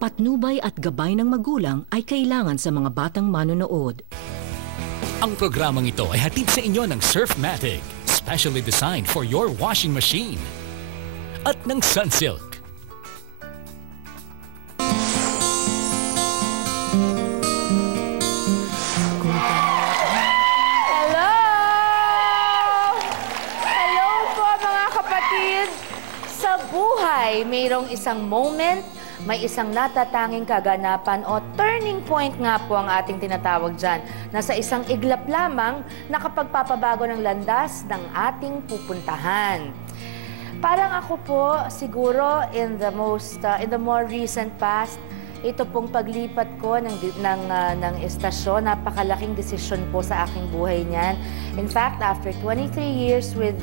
patnubay at gabay ng magulang ay kailangan sa mga batang manonood. Ang programang ito ay hatid sa inyo ng Surfmatic, specially designed for your washing machine. At ng Sunsilk. Hello! Hello po mga kapatid! Sa buhay, mayroong isang moment, may isang natatanging kaganapan o turning point nga po ang ating tinatawag dyan, na sa isang iglap lamang nakapagpapabago ng landas ng ating pupuntahan. Parang ako po, siguro, in the more recent past, ito pong paglipat ko ng estasyon, napakalaking desisyon po sa aking buhay niyan. In fact, after 23 years with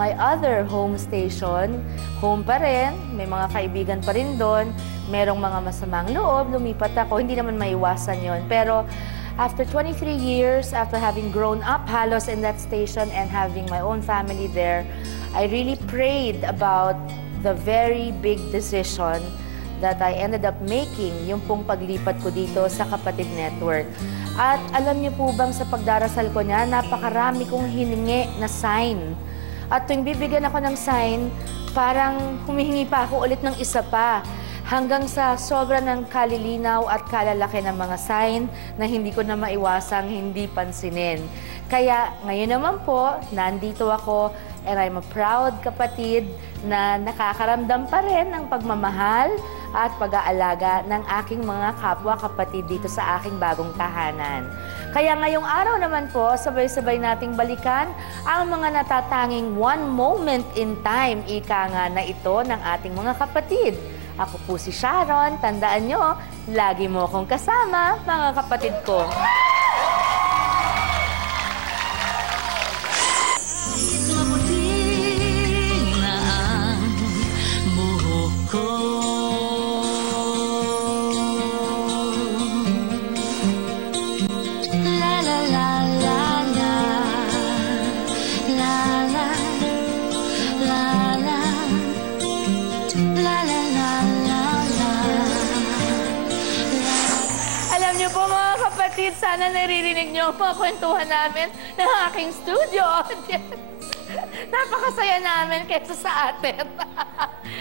my other home station, home pa rin, may mga kaibigan pa rin doon, merong mga masamang loob, lumipat ako, hindi naman maiwasan yon. Pero after 23 years, after having grown up halos in that station and having my own family there, I really prayed about the very big decision that I ended up making, yung pong paglipat ko dito sa Kapatid Network. At alam niyo po bang sa pagdarasal ko niya, napakarami kong hiningi na sign. At tuwing bibigyan ako ng sign, parang humihingi pa ako ulit ng isa pa. Hanggang sa sobra ng kalilinaw at kalalaki ng mga sign na hindi ko na maiwasang hindi pansinin. Kaya ngayon naman po, nandito ako and I'm a proud kapatid na nakakaramdam pa rin ng pagmamahal at pag-aalaga ng aking mga kapwa-kapatid dito sa aking bagong tahanan. Kaya ngayong araw naman po, sabay-sabay nating balikan ang mga natatanging one moment in time, ika nga na ito ng ating mga kapatid. Ako po si Sharon, tandaan nyo, lagi mo akong kasama, mga kapatid ko. Sana naririnig niyo ang mga kwentuhan namin ng aking studio audience. Napakasaya namin kaysa sa atin.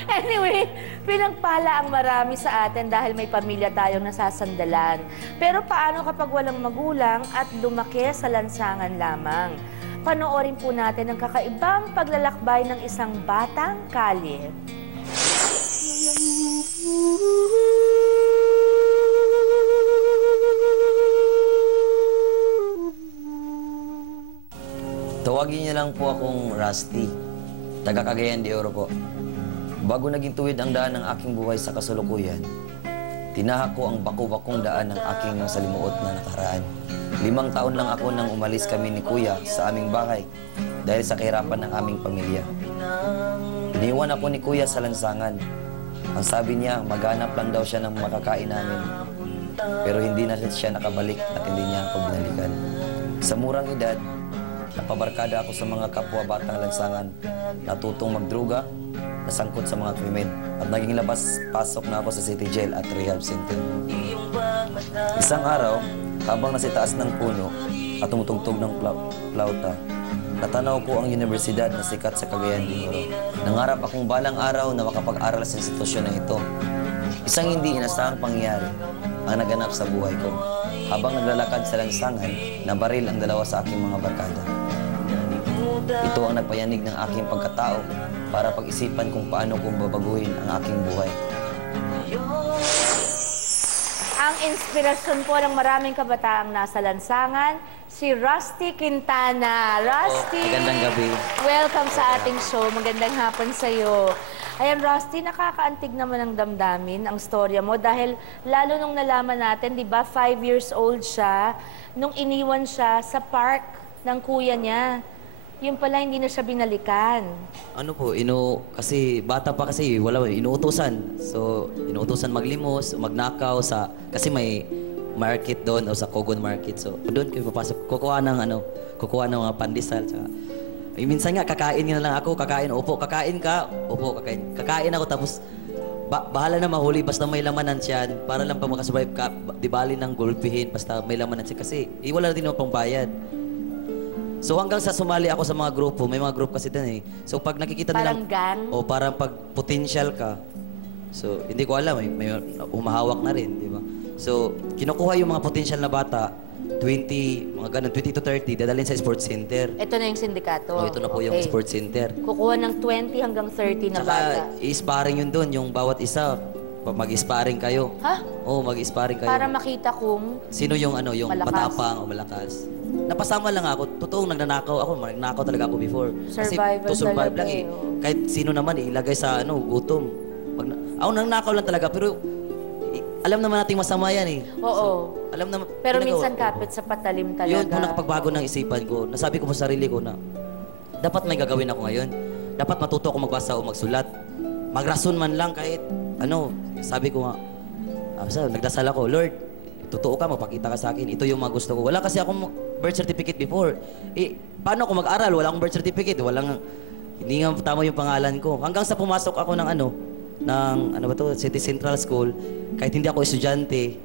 Anyway, pinagpala ang marami sa atin dahil may pamilya tayong nasasandalan. Pero paano kapag walang magulang at lumaki sa lansangan lamang? Panoorin po natin ang kakaibang paglalakbay ng isang batang kalye. Tawagin niyo lang po akong Rusty, taga Cagayan de Oro po. Bago naging tuwid ang daan ng aking buhay sa kasalukuyan, tinahak ko ang baku-bakong daan ng aking masalimuot na nakaraan. 5 taon lang ako nang umalis kami ni Kuya sa aming bahay dahil sa kahirapan ng aming pamilya. Iniwan ako ni Kuya sa lansangan. Ang sabi niya, maghanap lang daw siya ng makakain namin. Pero hindi na siya nakabalik at hindi niya ako binalikan. Sa murang edad, napabarkada ako sa mga kapwa-batang lansangan, natutong magdruga, nasangkot sa mga krimen, at naging labas-pasok na ako sa City Jail at Rehab Center. Isang araw, habang nasa taas ng puno at tumutugtog ng flauta, natanaw ko ang universidad na sikat sa Cagayan de Oro. Nangarap akong balang araw na makapag-aral sa institusyon na ito. Isang hindi inasahang pangyayari ang naganap sa buhay ko. Habang naglalakad sa lansangan, nabaril ang 2 sa aking mga barkada. Ito ang nagpayanig ng aking pagkatao para pag-isipan kung paano kong babaguhin ang aking buhay. Ang inspirasyon po ng maraming kabataang nasa lansangan, si Rusty Quintana. Rusty! Magandang gabi. Welcome sa ating show. Magandang hapon sa'yo. Ayan, Rusty, nakakaantig naman ang damdamin ang storya mo dahil lalo nung nalaman natin, di ba, 5 years old siya, nung iniwan siya sa park ng kuya niya. Yun pala, hindi na siya binalikan. Ano po, kasi bata pa kasi, inuutusan. So, inuutusan maglimos, magnakaw sa, kasi may market doon o sa Kogon Market. So, doon kayo papasok, kukuha ng mga pandesal. Tsaka, minsan nga, kakain na lang ako, upo, kakain ka, upo, kakain ako, tapos bahala na mahuli, basta may lamanan siya, para lang pa makasurvive ka, di bali ng gulpihin, basta may lamanan siya. Kasi, wala na din naman pangbayad. So hanggang sa sumali ako sa mga grupo, may mga group kasi din eh. So pag nakikita Parang nilang... gang? O parang pag potential ka, so hindi ko alam, may humahawak na rin, di ba? So, kinukuha yung mga potential na bata, 20, mga ganun, 20 to 30, dadalhin sa sports center. Ito na yung sindikato. O ito na po yung sports center. Kukuha ng 20 hanggang 30 na Tsaka, bata. i-sparring yun doon, yung bawat isa, mag-sparring kayo. Ha? Oo, mag-sparring kayo. Para makita kung... Sino yung yung Malakas. matapang o malakas. Napasama lang ako. Totoong nagnanakaw ako. Nagnanakaw talaga ako before. Survival Kasi to survive talaga lang eh, eh. oh. Kahit sino naman ilagay sa gutom. Ako nagnanakaw lang talaga pero alam naman nating masama yan eh. Oo. Alam naman. Pero ginagawa- minsan kapit sa patalim talaga. Yun po nakapagbago ng isipan ko. Nasabi ko sa sarili ko na dapat may gagawin ako ngayon. Dapat matuto ako magbasa o magsulat. Magrason man lang kahit sabi ko nga, nagdasal ako, Lord, totoo ka, mapakita ka sa akin. Ito yung mga gusto ko. Wala kasi akong birth certificate before. Paano ako mag-aral? Wala akong birth certificate. Hindi nga tama yung pangalan ko. Hanggang sa pumasok ako ng City Central School, kahit hindi ako estudyante,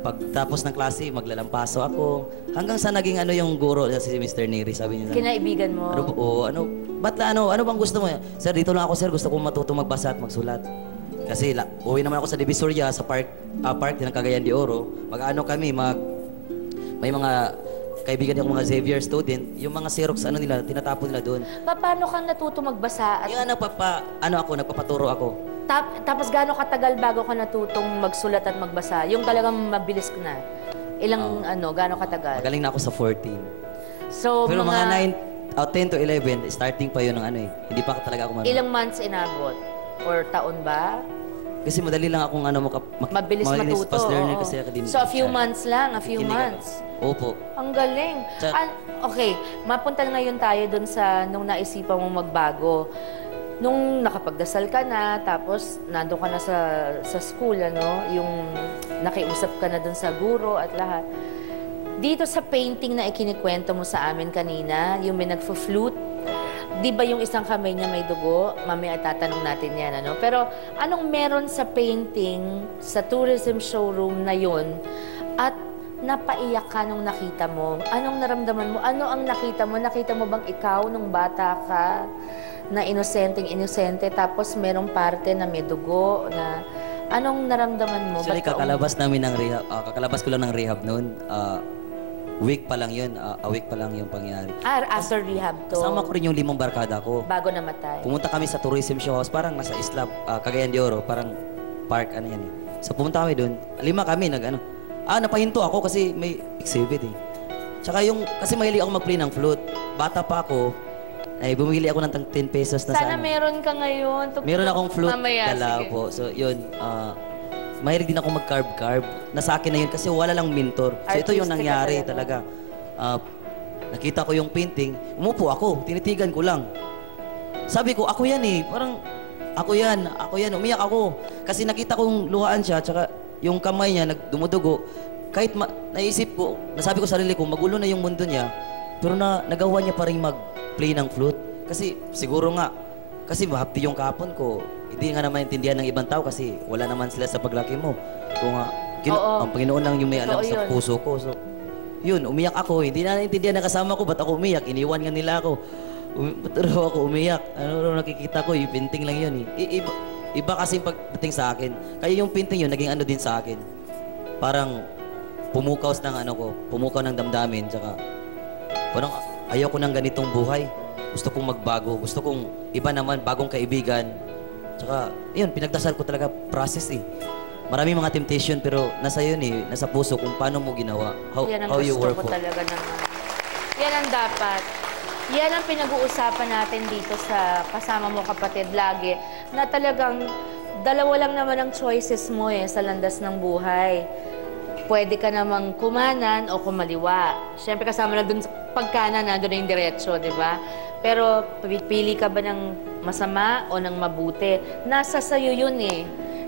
pagtapos ng klase, maglalampaso ako. Hanggang sa naging yung guro si Mr. Neri, sabi niya. Kinaibigan mo. Ano bang gusto mo? Sir, dito lang ako, sir. Gusto kong matuto magbasa at magsulat. Kasi uwi naman ako sa Divisoria, sa park ng Cagayan de Oro. Kami, may mga kaibigan ko, mga Xavier student, yung mga Xerox, nila, tinatapon nila doon. Paano kang natuto magbasa? At Yung nagpapaturo ako. tapos gaano katagal bago ka natutong magsulat at magbasa? Yung talagang mabilis ka na? Gaano katagal? Magaling na ako sa 14. So, Pero mga 10 to 11, starting pa yun ng hindi pa talaga ako ilang months inabot? Or taon ba? Kasi madali lang akong Mabilis matuto. fast learner oo. kasi academic. So, a few months lang, a few Kinig ako. months. Opo. Ang galing. Okay, mapunta na ngayon tayo dun sa nung naisipan mong magbago. Nung nakapagdasal ka na, tapos nandun ka na sa school, yung nakiusap ka na dun sa guro at lahat. Dito sa painting na ikinikwento mo sa amin kanina, yung may nagfo-flute, di ba yung isang kamay niya may dugo? Mamaya tatanong natin yan, Pero anong meron sa painting, sa tourism showroom na yun, at napaiyak ka nung nakita mo? Anong naramdaman mo? Ano ang nakita mo? Nakita mo bang ikaw nung bata ka, na inosente, tapos merong parte na may dugo, na anong naramdaman mo? Actually, kakalabas ko lang ng rehab noon. Week pa lang yun. A week pa lang yung pangyayari. After rehab to? Kasama ko rin yung 5 barkada ko. Bago namatay? Pumunta kami sa tourism show house, parang nasa Isla, Cagayan de Oro, parang park, yan eh. So pumunta kami doon, 5 kami, napahinto ako kasi may exhibit eh. Tsaka kasi mahilig ako mag-play ng flute. Bata pa ako, bumili ako ng 10 pesos na Sana meron ka ngayon. Meron akong flute, Mamaya, dala sige. po. So yun, mahilig din ako mag-carve. Nasa akin na yun kasi wala lang mentor. So ito yung Artistic nangyari ka talaga. Nakita ko yung painting, umupo ako, tinitigan ko lang. Sabi ko, ako yan eh. Parang, ako yan, umiyak ako. Kasi nakita kong luhaan siya, tsaka yung kamay niya, dumudugo. Kahit naisip ko, nasabi ko sa sarili ko, magulo na yung mundo niya, pero nagawa niya pa rin mag-play ng flute. Kasi, siguro nga, kasi mahapdi yung kapon ko. Hindi nga naman intindihan ng ibang tao kasi wala naman sila sa paglaki mo. Kung ang Panginoon lang yung may alam sa puso ko. So, yun, umiyak ako. Hindi na naintindihan ng kasama ko, ba't ako umiyak? Iniwan nga nila ako. Ba't raw ako umiyak? Ano nakikita ko, yung painting lang yun eh. Iba kasi yung pagdating sa akin. Kaya yung painting yun, naging din sa akin. Parang pumukaw ng damdamin. Tsaka, parang ayoko ng ganitong buhay. Gusto kong magbago. Gusto kong iba naman, bagong kaibigan. Tsaka, yun, pinagdasal ko talaga process eh. Maraming mga temptation pero nasa yun eh, nasa puso kung paano mo ginawa. How you work Yan ang gusto ko for. talaga naman. Yan ang dapat. Yan ang pinag-uusapan natin dito sa kasama mo kapatid lagi, na talagang dalawa lang naman ang choices mo sa landas ng buhay. Pwede ka namang kumanan o kumaliwa. Siyempre kasama na dun sa pagkanan, nandun na yung diretso, di ba? Pero pili ka ba ng masama o ng mabuti? Nasa sayo yun eh.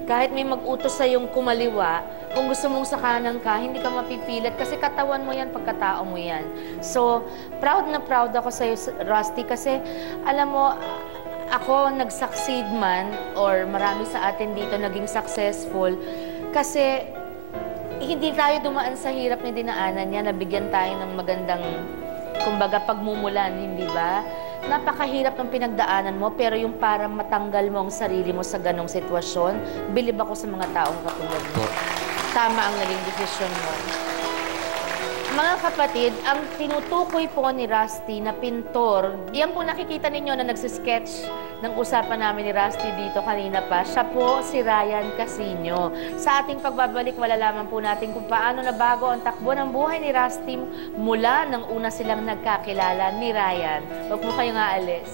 Kahit may mag-utos sa yung kumaliwa, kung gusto mong sa kanan ka, hindi ka mapipilit kasi katawan mo yan, pagkatao mo yan. So, proud na proud ako sa'yo, Rusty, kasi alam mo, ako nag-succeed man or marami sa atin dito naging successful kasi hindi tayo dumaan sa hirap na dinaanan niya, nabigyan tayo ng magandang, kumbaga, pagmumulan, hindi ba? Napakahirap ng pinagdaanan mo, pero yung para matanggal mo ang sarili mo sa ganong sitwasyon, bilib ako sa mga taong katulad mo. Tama ang naging desisyon mo. Mga kapatid, ang tinutukoy po ni Rusty na pintor, yan po nakikita ninyo na nagsisketch ng usapan namin ni Rusty dito kanina pa. Siya po si Ryan Casino. Sa ating pagbabalik, malalaman po natin kung paano nabago ang takbo ng buhay ni Rusty mula nang una silang nagkakilala ni Ryan. Huwag mo kayong aalis.